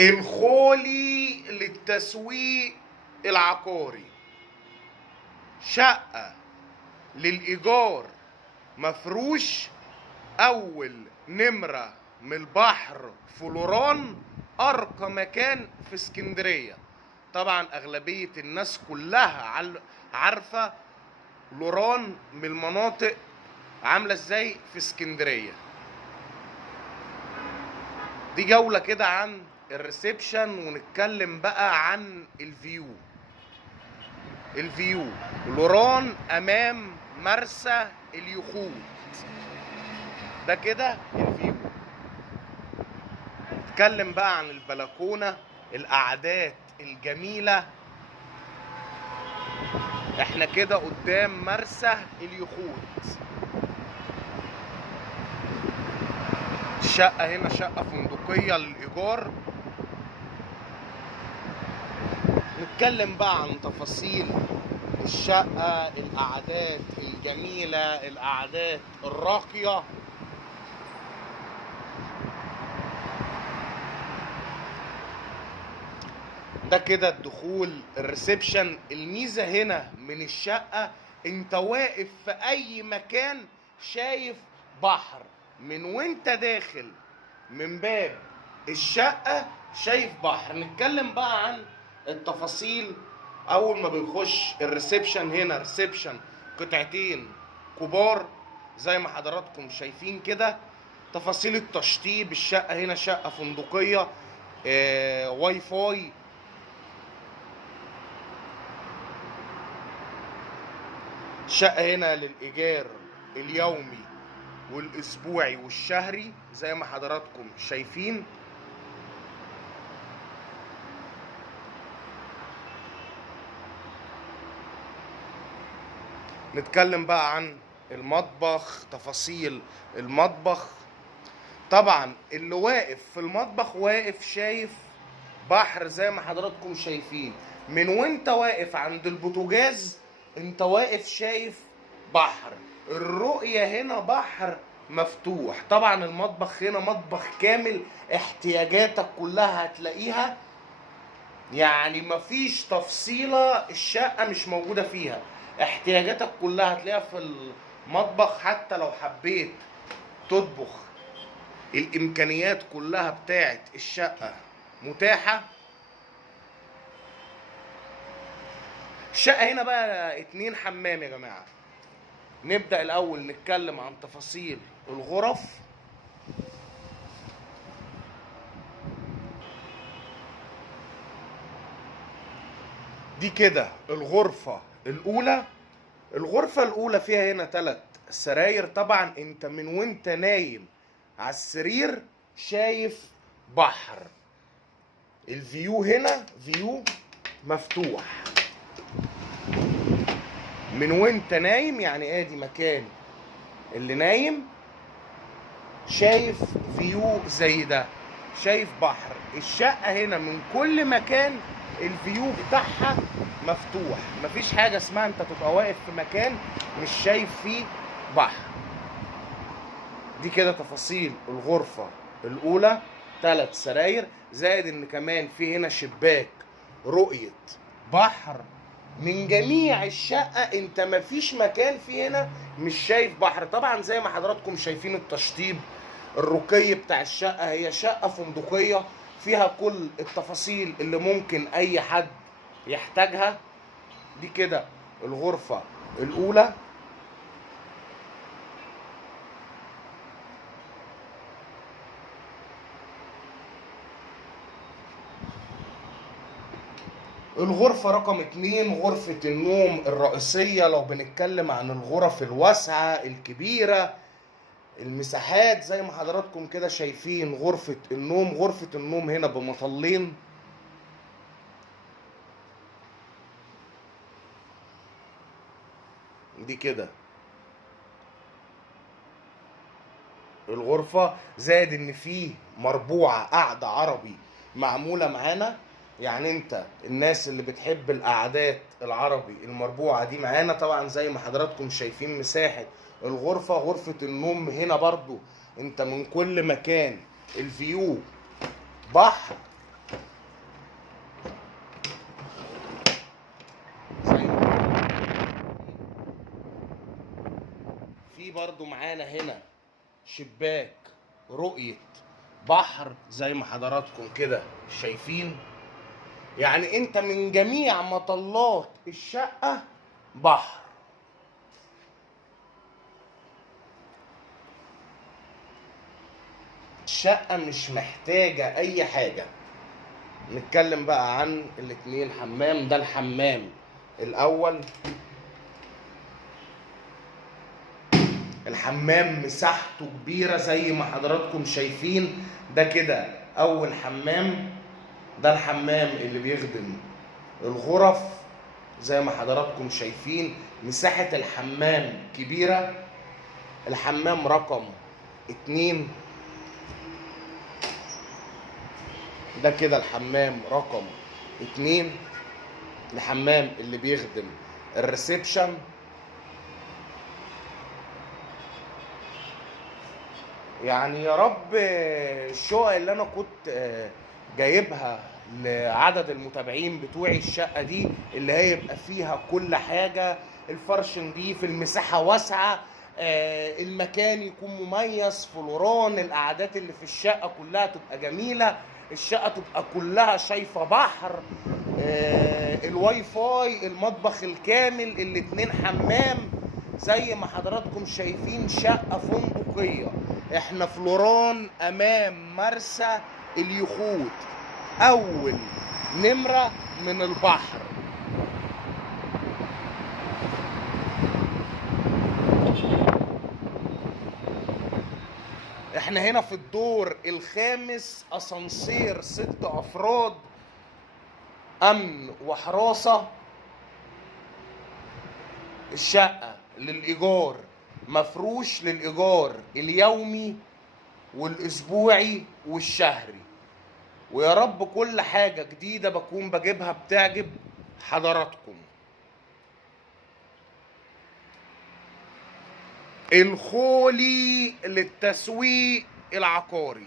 الخولي للتسويق العقاري، شقة للإيجار مفروش، أول نمرة من البحر فلوران، أرقى مكان في اسكندرية. طبعا أغلبية الناس كلها عارفة لوران من المناطق عاملة ازاي في اسكندرية. دي جولة كده عن الريسبشن، ونتكلم بقى عن الفيو لوران امام مرسى اليخوت. ده كده الفيو. نتكلم بقى عن البلكونة، القعدات الجميلة. احنا كده قدام مرسى اليخوت. الشقة هنا شقة فندقية للإيجار. نتكلم بقى عن تفاصيل الشقة، القعدات الجميلة، القعدات الراقية. ده كده الدخول الريسبشن. الميزة هنا من الشقة انت واقف في اي مكان شايف بحر، من وانت داخل من باب الشقة شايف بحر. نتكلم بقى عن التفاصيل. اول ما بنخش الريسبشن، هنا ريسبشن قطعتين كبار زي ما حضراتكم شايفين كده. تفاصيل التشطيب، الشقة هنا شقة فندقية، واي فاي. شقة هنا للإيجار اليومي والأسبوعي والشهري زي ما حضراتكم شايفين. نتكلم بقى عن المطبخ، تفاصيل المطبخ. طبعا اللي واقف في المطبخ واقف شايف بحر زي ما حضراتكم شايفين. من وانت واقف عند البوتاجاز انت واقف شايف بحر. الرؤية هنا بحر مفتوح. طبعا المطبخ هنا مطبخ كامل، احتياجاتك كلها هتلاقيها، يعني مفيش تفصيلة الشقة مش موجودة فيها. احتياجاتك كلها هتلاقيها في المطبخ. حتى لو حبيت تطبخ الامكانيات كلها بتاعت الشقة متاحة. الشقة هنا بقى 2 حمام يا جماعة. نبدأ الأول نتكلم عن تفاصيل الغرف. دي كده الغرفة الأولى. الغرفة الأولى فيها هنا 3 سراير. طبعا انت من وانت نايم على السرير شايف بحر. الفيو هنا فيو مفتوح من وانت نايم، يعني ادي مكان اللي نايم شايف فيو زي ده، شايف بحر. الشقة هنا من كل مكان الفيو بتاعها مفتوح. مفيش حاجة اسمها انت تبقى واقف في مكان مش شايف فيه بحر. دي كده تفاصيل الغرفة الأولى. 3 سراير، زائد ان كمان في هنا شباك رؤية بحر من جميع الشقة. انت مفيش مكان في هنا مش شايف بحر. طبعا زي ما حضراتكم شايفين التشطيب الرقي بتاع الشقة. هي شقة فندقية فيها كل التفاصيل اللي ممكن اي حد يحتاجها. دي كده الغرفة الأولى. الغرفة رقم 2 غرفة النوم الرئيسية. لو بنتكلم عن الغرف الواسعة الكبيرة، المساحات زي ما حضراتكم كده شايفين. غرفة النوم هنا بمطلين. دي كده الغرفة، زائد ان فيه مربوعة قعدة عربي معمولة معانا. يعني انت الناس اللي بتحب القعدات العربي المربوعة دي معانا. طبعا زي ما حضراتكم شايفين مساحة الغرفة. غرفة النوم هنا برضو انت من كل مكان الفيو بحر. برضو معانا هنا شباك رؤية بحر زي ما حضراتكم كده شايفين. يعني انت من جميع مطلات الشقة بحر. الشقة مش محتاجة اي حاجة. نتكلم بقى عن الاتنين حمام. ده الحمام الاول. الحمام مساحته كبيرة زي ما حضراتكم شايفين. ده كده اول حمام. ده الحمام اللي بيخدم الغرف زي ما حضراتكم شايفين. مساحة الحمام كبيرة. الحمام رقم 2. ده كده الحمام رقم 2. الحمام اللي بيخدم الريسبشن. يعني يا رب الشقق اللي انا كنت جايبها لعدد المتابعين بتوعي الشقة دي اللي هيبقى فيها كل حاجة. الفرش نضيف، المساحة واسعة، المكان يكون مميز، فلوران، القعدات اللي في الشقة كلها تبقى جميلة، الشقة تبقى كلها شايفة بحر، الواي فاي، المطبخ الكامل، الاتنين حمام زي ما حضراتكم شايفين. شقة فندقية. احنا فلوران امام مرسى اليخوت، اول نمرة من البحر. احنا هنا في الدور الخامس. اسانسير 6 افراد، امن وحراسة. الشقة للايجار، مفروش للايجار اليومي والاسبوعي والشهري. ويا رب كل حاجة جديدة بكون بجيبها بتعجب حضراتكم. الخولي للتسويق العقاري.